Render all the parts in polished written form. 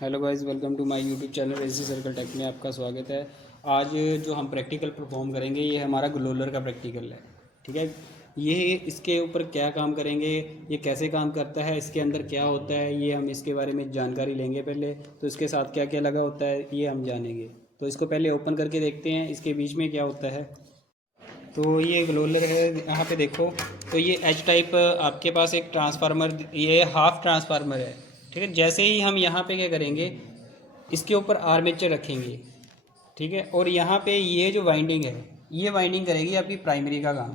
Hello guys, welcome to my YouTube channel AC circle tech में आपका स्वागत है। आज जो हम प्रैक्टिकल परफॉर्म करेंगे ये हमारा ग्लोलर का प्रैक्टिकल है। ठीक है, ये इसके ऊपर क्या काम करेंगे, ये कैसे काम करता है, इसके अंदर क्या होता है, ये हम इसके बारे में जानकारी लेंगे पहले। तो इसके साथ क्या क्या लगा होता है ये हम जानेंगे। तो इसको पहले ओपन करके देखते हैं इसके बीच में क्या होता है। तो ये ग्लोलर है, यहाँ पे देखो। तो ये एच टाइप आपके पास एक ट्रांसफार्मर, ये हाफ ट्रांसफार्मर है। ठीक है, जैसे ही हम यहाँ पे क्या करेंगे, इसके ऊपर आर्मेचर रखेंगे। ठीक है, और यहाँ पे ये जो वाइंडिंग है ये वाइंडिंग करेगी आपकी प्राइमरी का काम।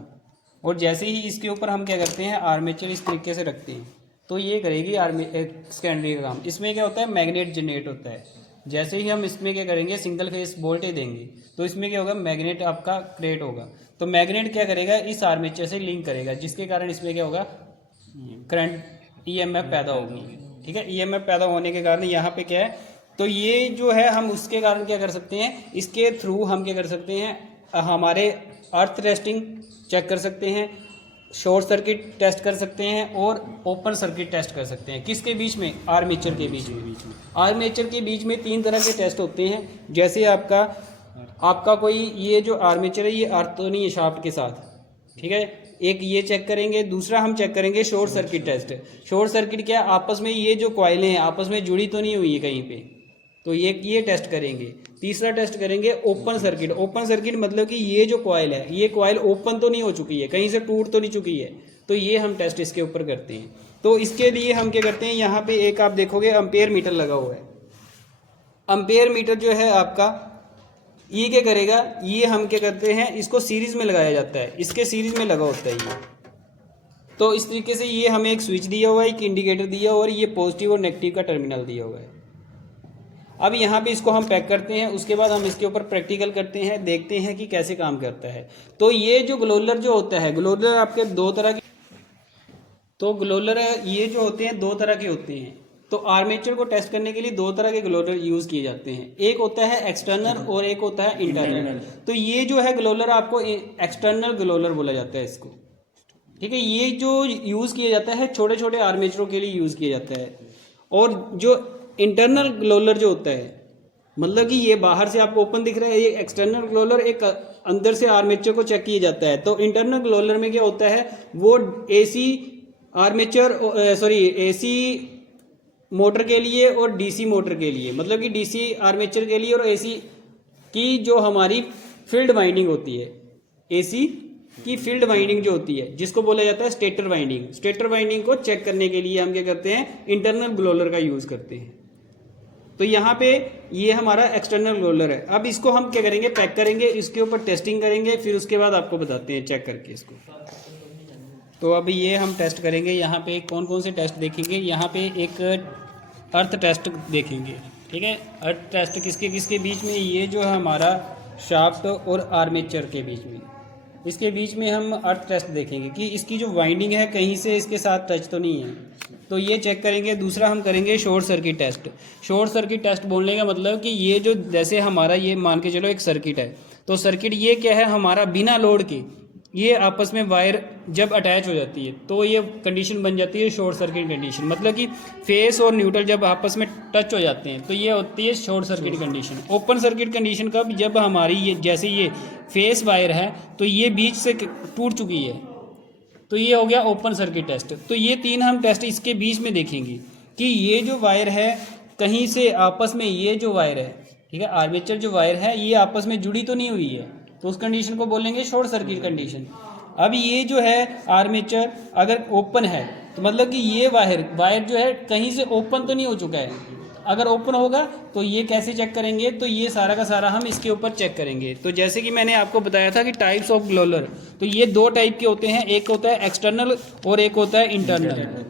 और जैसे ही इसके ऊपर हम क्या करते हैं, आर्मेचर इस तरीके से रखते हैं तो ये करेगी सेकेंडरी का काम। इसमें क्या होता है, मैग्नेट जनरेट होता है। जैसे ही हम इसमें क्या करेंगे, सिंगल फेस वोल्टेज देंगे तो इसमें क्या होगा, मैग्नेट आपका क्रिएट होगा। तो मैग्नेट क्या करेगा, इस आर्मेचर से लिंक करेगा, जिसके कारण इसमें क्या होगा, करंट ईएमएफ पैदा होगी। ठीक है, ईएमएफ पैदा होने के कारण यहाँ पे क्या है, तो ये जो है हम उसके कारण क्या कर सकते हैं, इसके थ्रू हम क्या कर सकते हैं, हमारे अर्थ टेस्टिंग चेक कर सकते हैं, शॉर्ट सर्किट टेस्ट कर सकते हैं और ओपन सर्किट टेस्ट कर सकते हैं। किसके बीच में, आर्मेचर के बीच में। आर्मेचर के बीच में 3 तरह के टेस्ट होते हैं। जैसे आपका कोई ये जो आर्मेचर है ये अर्थ तो नहीं है शाफ्ट के साथ। ठीक है, एक ये चेक करेंगे। दूसरा हम चेक करेंगे short circuit test. Short circuit क्या, आपस में ये जो कॉइलें हैं आपस में जुड़ी तो नहीं हुई है कहीं पे, तो ये टेस्ट करेंगे। तीसरा टेस्ट करेंगे ओपन सर्किट। ओपन सर्किट मतलब कि ये जो कॉइल है ये कॉइल ओपन तो नहीं हो चुकी है, कहीं से टूट तो नहीं चुकी है, तो ये हम टेस्ट इसके ऊपर करते हैं। तो इसके लिए हम क्या करते हैं, यहाँ पे एक आप देखोगे अम्पेयर मीटर लगा हुआ है। अम्पेयर मीटर जो है आपका, ये क्या करेगा, ये हम क्या करते हैं, इसको सीरीज में लगाया जाता है, इसके सीरीज में लगा होता है ये। तो इस तरीके से ये हमें एक स्विच दिया हुआ है, एक इंडिकेटर दिया हुआ है, और ये पॉजिटिव और नेगेटिव का टर्मिनल दिया हुआ है। अब यहाँ पे इसको हम पैक करते हैं, उसके बाद हम इसके ऊपर प्रैक्टिकल करते हैं, देखते हैं कि कैसे काम करता है। तो ये जो ग्लोलर जो होता है, ग्लोलर आपके 2 तरह के, तो ग्लोलर ये जो होते हैं 2 तरह के होते हैं। तो आर्मेचर को टेस्ट करने के लिए 2 तरह के ग्लोलर यूज़ किए जाते हैं, एक होता है एक्सटर्नल और एक होता है इंटरनल। तो ये जो है ग्लोलर आपको एक्सटर्नल ग्लोलर बोला जाता है इसको। ठीक है, ये जो यूज़ किया जाता है छोटे छोटे आर्मेचरों के लिए यूज़ किया जाता है। और जो इंटरनल ग्लोलर जो होता है, मतलब कि ये बाहर से आपको ओपन दिख रहा है, ये एक्सटर्नल ग्लोलर एक अंदर से आर्मेचर को चेक किया जाता है। तो इंटरनल ग्लोलर में क्या होता है, वो एसी आर्मेचर एसी मोटर के लिए और डीसी मोटर के लिए, मतलब कि डीसी आर्मेचर के लिए और एसी की जो हमारी फील्ड वाइंडिंग होती है, एसी की फील्ड वाइंडिंग जो होती है जिसको बोला जाता है स्टेटर वाइंडिंग। स्टेटर वाइंडिंग को चेक करने के लिए हम क्या करते हैं, इंटरनल ग्लोलर का यूज़ करते हैं। तो यहाँ पे ये हमारा एक्सटर्नल ग्लोलर है। अब इसको हम क्या करेंगे, पैक करेंगे, इसके ऊपर टेस्टिंग करेंगे, फिर उसके बाद आपको बताते हैं चेक करके इसको। तो अभी ये हम टेस्ट करेंगे। यहाँ पे कौन कौन से टेस्ट देखेंगे, यहाँ पे एक अर्थ टेस्ट देखेंगे। ठीक है, अर्थ टेस्ट किसके किसके बीच में, ये जो है हमारा शाफ्ट और आर्मेचर के बीच में, इसके बीच में हम अर्थ टेस्ट देखेंगे कि इसकी जो वाइंडिंग है कहीं से इसके साथ टच तो नहीं है, तो ये चेक करेंगे। दूसरा हम करेंगे short circuit test. Short circuit test बोलने का मतलब कि ये जो, जैसे हमारा ये मान के चलो एक सर्किट है, तो सर्किट ये क्या है हमारा, बिना लोड के ये आपस में वायर जब अटैच हो जाती है तो ये कंडीशन बन जाती है शॉर्ट सर्किट कंडीशन। मतलब कि फेस और न्यूट्रल जब आपस में टच हो जाते हैं तो ये होती है short circuit condition. Open circuit condition कब, जब हमारी ये जैसे ये फेस वायर है तो ये बीच से टूट चुकी है, तो ये हो गया ओपन सर्किट टेस्ट। तो ये 3 हम टेस्ट इसके बीच में देखेंगे कि ये जो वायर है कहीं से आपस में, ये जो वायर है, ठीक है, आर्मेचर जो वायर है ये आपस में जुड़ी तो नहीं हुई है, तो उस कंडीशन को बोलेंगे शॉर्ट सर्किट कंडीशन। अब ये जो है आर्मेचर अगर ओपन है तो मतलब कि ये वायर जो है कहीं से ओपन तो नहीं हो चुका है। अगर ओपन होगा तो ये कैसे चेक करेंगे, तो ये सारा का सारा हम इसके ऊपर चेक करेंगे। तो जैसे कि मैंने आपको बताया था कि टाइप्स ऑफ ग्लोलर, तो ये 2 टाइप के होते हैं, एक होता है एक्सटर्नल और एक होता है इंटरनल।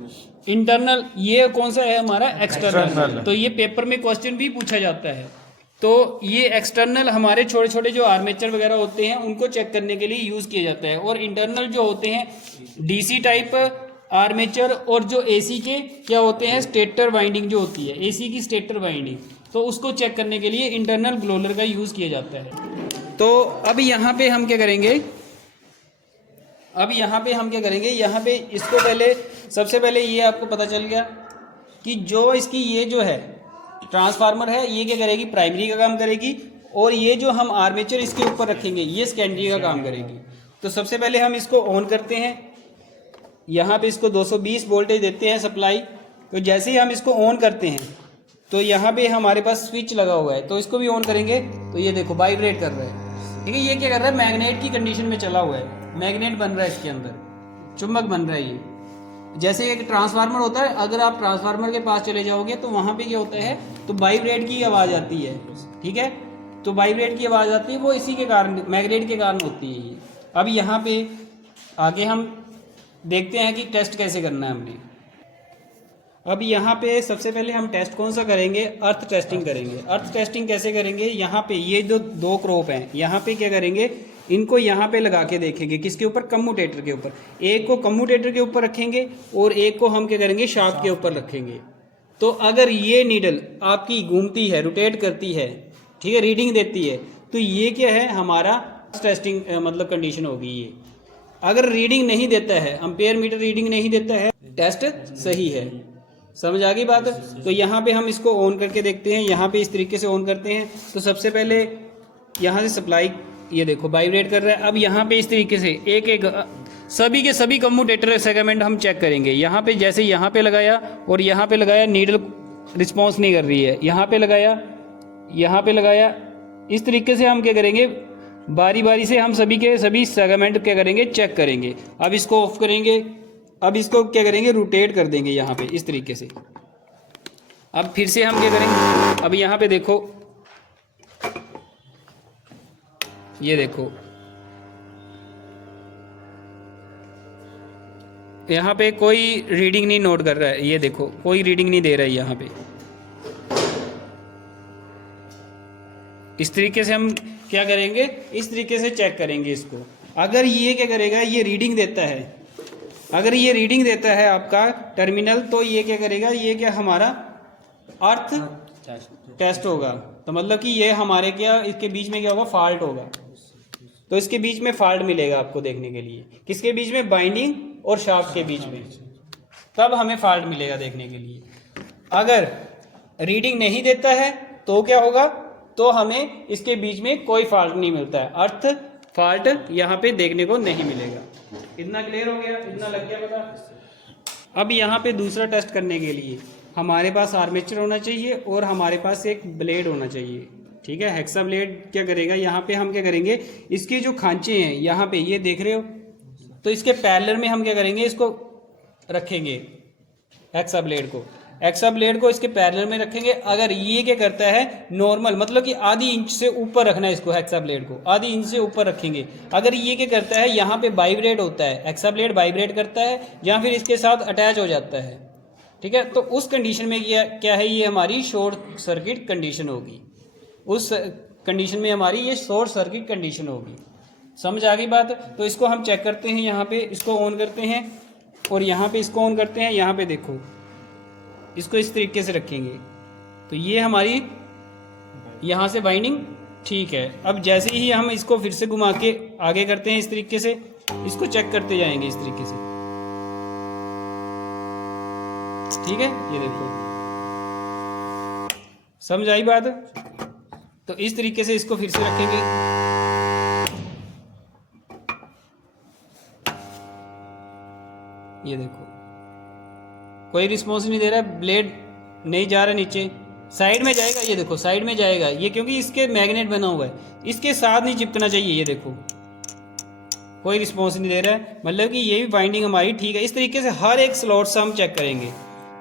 इंटरनल ये कौन सा है हमारा, एक्सटर्नल। तो ये पेपर में क्वेश्चन भी पूछा जाता है। तो ये एक्सटर्नल हमारे छोटे छोटे जो आर्मेचर वगैरह होते हैं उनको चेक करने के लिए यूज़ किया जाता है। और इंटरनल जो होते हैं डीसी टाइप आर्मेचर, और जो एसी के क्या होते हैं, स्टेटर वाइंडिंग जो होती है, एसी की स्टेटर वाइंडिंग, तो उसको चेक करने के लिए इंटरनल ग्लोलर का यूज़ किया जाता है। तो अब यहाँ पे हम क्या करेंगे, यहाँ पे इसको पहले, सबसे पहले ये आपको पता चल गया कि जो इसकी ये जो है ट्रांसफार्मर है, ये क्या करेगी, प्राइमरी का काम करेगी, और ये जो हम आर्मेचर इसके ऊपर रखेंगे ये सेकेंडरी का काम करेगी। तो सबसे पहले हम इसको ऑन करते हैं, यहाँ पे इसको 220 वोल्टेज देते हैं सप्लाई। तो जैसे ही हम इसको ऑन करते हैं तो यहाँ पे हमारे पास स्विच लगा हुआ है, तो इसको भी ऑन करेंगे तो ये देखो वाइब्रेट कर रहा है। ठीक है, ये क्या कर रहा है, मैग्नेट की कंडीशन में चला हुआ है, मैग्नेट बन रहा है इसके अंदर, चुंबक बन रहा है ये। जैसे एक ट्रांसफार्मर होता है, अगर आप ट्रांसफार्मर के पास चले जाओगे तो वहाँ पे क्या होता है, तो वाइब्रेट की आवाज़ आती है। ठीक है, तो वाइब्रेट की आवाज़ आती है, वो इसी के कारण, मैग्नेट के कारण होती है ये। अब यहाँ पे आगे हम देखते हैं कि टेस्ट कैसे करना है हमने। अब यहाँ पे सबसे पहले हम टेस्ट कौन सा करेंगे, अर्थ टेस्टिंग करेंगे। अर्थ टेस्टिंग कैसे करेंगे, यहाँ पे ये जो 2 क्रोप हैं, यहाँ पे क्या करेंगे, इनको यहाँ पे लगा के देखेंगे, किसके ऊपर, कम्यूटेटर के ऊपर। एक को कम्यूटेटर के ऊपर रखेंगे और एक को हम क्या करेंगे, शाफ्ट के ऊपर रखेंगे। तो अगर ये नीडल आपकी घूमती है, रोटेट करती है, ठीक है, रीडिंग देती है, तो ये क्या है, हमारा टेस्टिंग मतलब कंडीशन होगी ये। अगर रीडिंग नहीं देता है, एम्पेयर मीटर रीडिंग नहीं देता है, टेस्ट सही है। समझ आ गई बात। तो यहाँ पे हम इसको ऑन करके देखते हैं, यहाँ पे इस तरीके से ऑन करते हैं। तो सबसे पहले यहाँ से सप्लाई, ये देखो वाइब्रेट कर रहा है। अब यहाँ पे इस तरीके से एक एक सभी के सभी कम्यूटेटर सेगमेंट हम चेक करेंगे। यहाँ पे जैसे यहाँ पे लगाया और यहाँ पे लगाया, नीडल रिस्पॉन्स नहीं कर रही है, यहाँ पे लगाया, यहाँ पे लगाया, इस तरीके से हम क्या करेंगे, बारी बारी से हम सभी के सभी सेगमेंट क्या करेंगे, चेक करेंगे। अब इसको ऑफ करेंगे, अब इसको क्या करेंगे, रोटेट कर देंगे यहाँ पे इस तरीके से। अब फिर से हम क्या करेंगे, अब यहाँ पे देखो, ये देखो यहाँ पे कोई रीडिंग नहीं नोट कर रहा है, ये देखो कोई रीडिंग नहीं दे रहा है यहाँ पे। इस तरीके से हम क्या करेंगे, इस तरीके से चेक करेंगे इसको। अगर ये क्या करेगा, ये रीडिंग देता है, अगर ये रीडिंग देता है आपका टर्मिनल, तो ये क्या करेगा, ये क्या हमारा अर्थ टेस्ट होगा। तो मतलब कि ये हमारे क्या, इसके बीच में क्या होगा, फॉल्ट होगा। तो इसके बीच में फॉल्ट मिलेगा आपको देखने के लिए, किसके बीच में, बाइंडिंग और शाफ्ट के बीच में, तब हमें फॉल्ट मिलेगा देखने के लिए। अगर रीडिंग नहीं देता है तो क्या होगा, तो हमें इसके बीच में कोई फॉल्ट नहीं मिलता है, अर्थ फॉल्ट यहाँ पे देखने को नहीं मिलेगा। इतना क्लियर हो गया, इतना लग गया पता। अब यहाँ पे दूसरा टेस्ट करने के लिए हमारे पास आर्मेचर होना चाहिए और हमारे पास एक ब्लेड होना चाहिए। ठीक है, हेक्सा ब्लेड क्या करेगा, यहाँ पे हम क्या करेंगे, इसके जो खांचे हैं यहाँ पे ये देख रहे हो, तो इसके पैरेलल में हम क्या करेंगे, इसको रखेंगे, हेक्सा ब्लेड को, हेक्सा ब्लेड को इसके पैरेलल में रखेंगे। अगर ये क्या करता है, नॉर्मल मतलब कि आधी इंच से ऊपर रखना है इसको, हेक्सा ब्लेड को आधी इंच से ऊपर रखेंगे। अगर ये क्या करता है, यहाँ पे वाइब्रेट होता है, हेक्सा ब्लेड वाइब्रेट करता है या फिर इसके साथ अटैच हो जाता है, ठीक है, तो उस कंडीशन में क्या है, ये हमारी शॉर्ट सर्किट कंडीशन होगी। उस कंडीशन में हमारी ये शॉर्ट सर्किट कंडीशन होगी। समझ आ गई बात। तो इसको हम चेक करते हैं, यहाँ पे इसको ऑन करते हैं और यहाँ पे इसको ऑन करते हैं। यहाँ पे देखो, इसको इस तरीके से रखेंगे तो ये हमारी यहाँ से बाइंडिंग ठीक है। अब जैसे ही हम इसको फिर से घुमा के आगे करते हैं, इस तरीके से इसको चेक करते जाएंगे इस तरीके से, ठीक है, ये देखो, समझ आई बात। तो इस तरीके से इसको फिर से रखेंगे, ये देखो कोई रिस्पॉन्स नहीं दे रहा है, ब्लेड नहीं जा रहा नीचे, साइड में जाएगा, ये देखो साइड में जाएगा ये, क्योंकि इसके मैग्नेट बना हुआ है, इसके साथ नहीं चिपकना चाहिए, ये देखो कोई रिस्पॉन्स नहीं दे रहा है, मतलब कि ये भी बाइंडिंग हमारी ठीक है। इस तरीके से हर एक स्लॉट से हम चेक करेंगे।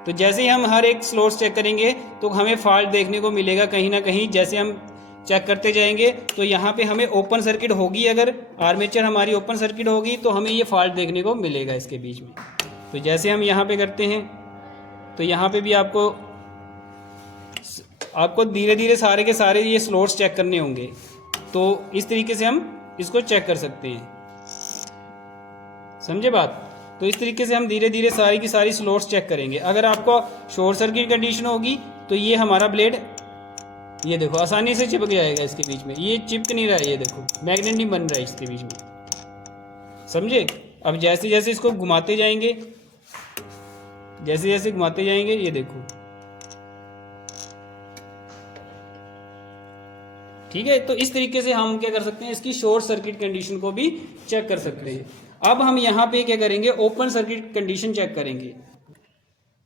तो जैसे ही हम हर एक स्लॉट चेक करेंगे तो हमें फॉल्ट देखने को मिलेगा कहीं ना कहीं। जैसे हम चेक करते जाएंगे तो यहाँ पे हमें ओपन सर्किट होगी, अगर आर्मेचर हमारी ओपन सर्किट होगी तो हमें ये फॉल्ट देखने को मिलेगा इसके बीच में। तो जैसे हम यहाँ पे करते हैं तो यहाँ पे भी आपको धीरे धीरे सारे के सारे ये स्लॉट्स चेक करने होंगे। तो इस तरीके से हम इसको चेक कर सकते हैं, समझे बात। तो इस तरीके से हम धीरे धीरे सारी की सारी स्लॉट्स चेक करेंगे। अगर आपको शॉर्ट सर्किट कंडीशन होगी तो ये हमारा ब्लेड, ये देखो आसानी से चिपक जाएगा इसके बीच में, ये चिपक नहीं रहा है, ये देखो मैग्नेट नहीं बन रहा है इसके बीच में, समझे। अब जैसे जैसे इसको घुमाते जाएंगे, जैसे जैसे घुमाते जाएंगे, ये देखो ठीक है। तो इस तरीके से हम क्या कर सकते हैं, इसकी शॉर्ट सर्किट कंडीशन को भी चेक कर सकते हैं। अब हम यहाँ पे क्या करेंगे, ओपन सर्किट कंडीशन चेक करेंगे।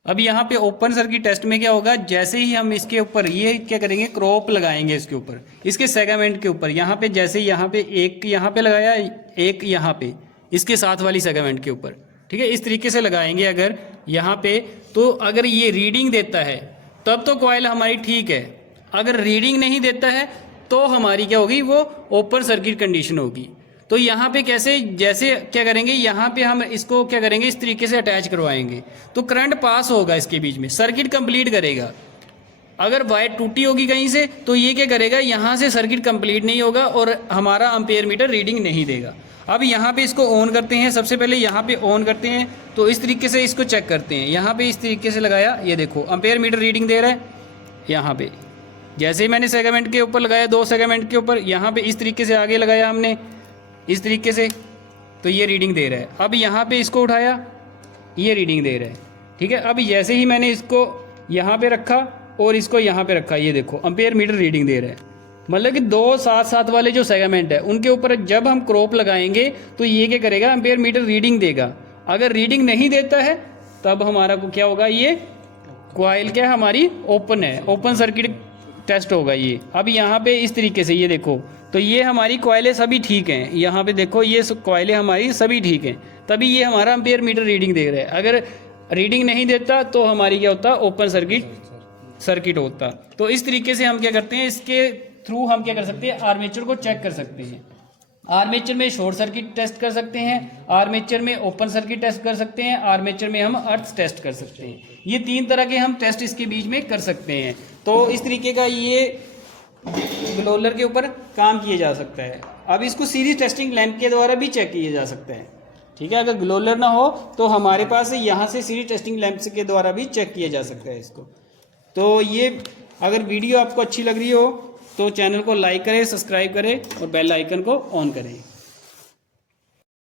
अब यहाँ पे ओपन सर्किट टेस्ट में क्या होगा, जैसे ही हम इसके ऊपर ये क्या करेंगे, क्रॉप लगाएंगे इसके ऊपर, इसके सेगमेंट के ऊपर, यहाँ पे जैसे यहाँ पे एक यहाँ पे लगाया, एक यहाँ पे इसके साथ वाली सेगमेंट के ऊपर, ठीक है, इस तरीके से लगाएंगे अगर यहाँ पे, तो अगर ये रीडिंग देता है तब तो कॉइल हमारी ठीक है, अगर रीडिंग नहीं देता है तो हमारी क्या होगी, वो ओपन सर्किट कंडीशन होगी। तो यहाँ पे कैसे, जैसे क्या करेंगे, यहाँ पे हम इसको क्या करेंगे, इस तरीके से अटैच करवाएंगे तो करंट पास होगा इसके बीच में, सर्किट कंप्लीट करेगा। अगर वायर टूटी होगी कहीं से तो ये क्या करेगा, यहाँ से सर्किट कंप्लीट नहीं होगा और हमारा एम्पेयर मीटर रीडिंग नहीं देगा। अब यहाँ पे इसको ऑन करते हैं, सबसे पहले यहाँ पे ऑन करते हैं, तो इस तरीके से इसको चेक करते हैं। यहाँ पे इस तरीके से लगाया, ये देखो एम्पेयर मीटर रीडिंग दे रहा है। यहाँ पे जैसे ही मैंने सेगमेंट के ऊपर लगाया, 2 सेगमेंट के ऊपर, यहाँ पे इस तरीके से आगे लगाया हमने इस तरीके से, तो ये रीडिंग दे रहा है। अब यहाँ पे इसको उठाया, ये रीडिंग दे रहा है, ठीक है। अब जैसे ही मैंने इसको यहाँ पे रखा और इसको यहाँ पे रखा, ये देखो एम्पेयर मीटर रीडिंग दे रहा है। मतलब कि 2 साथ वाले जो सेगमेंट है उनके ऊपर जब हम क्रॉप लगाएंगे तो ये क्या करेगा, एम्पेयर मीटर रीडिंग देगा। अगर रीडिंग नहीं देता है तब हमारा को क्या होगा, ये कॉइल क्या हमारी ओपन है, ओपन सर्किट टेस्ट होगा ये। अब यहाँ पे इस तरीके से ये देखो, तो ये हमारी कॉइलें सभी ठीक हैं, यहाँ पे देखो ये कॉइलें हमारी सभी ठीक हैं, तभी ये हमारा एम्पेयर मीटर रीडिंग दे रहा है। अगर रीडिंग नहीं देता तो हमारी क्या होता, ओपन सर्किट होता। तो इस तरीके से हम क्या करते हैं, इसके थ्रू हम क्या कर सकते हैं, आर्मेचर को चेक कर सकते हैं। आर्मेचर में शॉर्ट सर्किट टेस्ट कर सकते हैं, आर्मेचर में ओपन सर्किट टेस्ट कर सकते हैं, आर्मेचर में हम अर्थ टेस्ट कर सकते हैं। ये 3 तरह के हम टेस्ट इसके बीच में कर सकते हैं। तो इस तरीके का ये ग्लोलर के ऊपर काम किया जा सकता है। अब इसको सीरीज टेस्टिंग लैंप के द्वारा भी चेक किया जा सकता है, ठीक है। अगर ग्लोलर ना हो तो हमारे पास यहाँ से सीरीज टेस्टिंग लैंप के द्वारा भी चेक किया जा सकता है इसको। तो ये अगर वीडियो आपको अच्छी लग रही हो तो चैनल को लाइक करें, सब्सक्राइब करें और बेल आइकन को ऑन करें।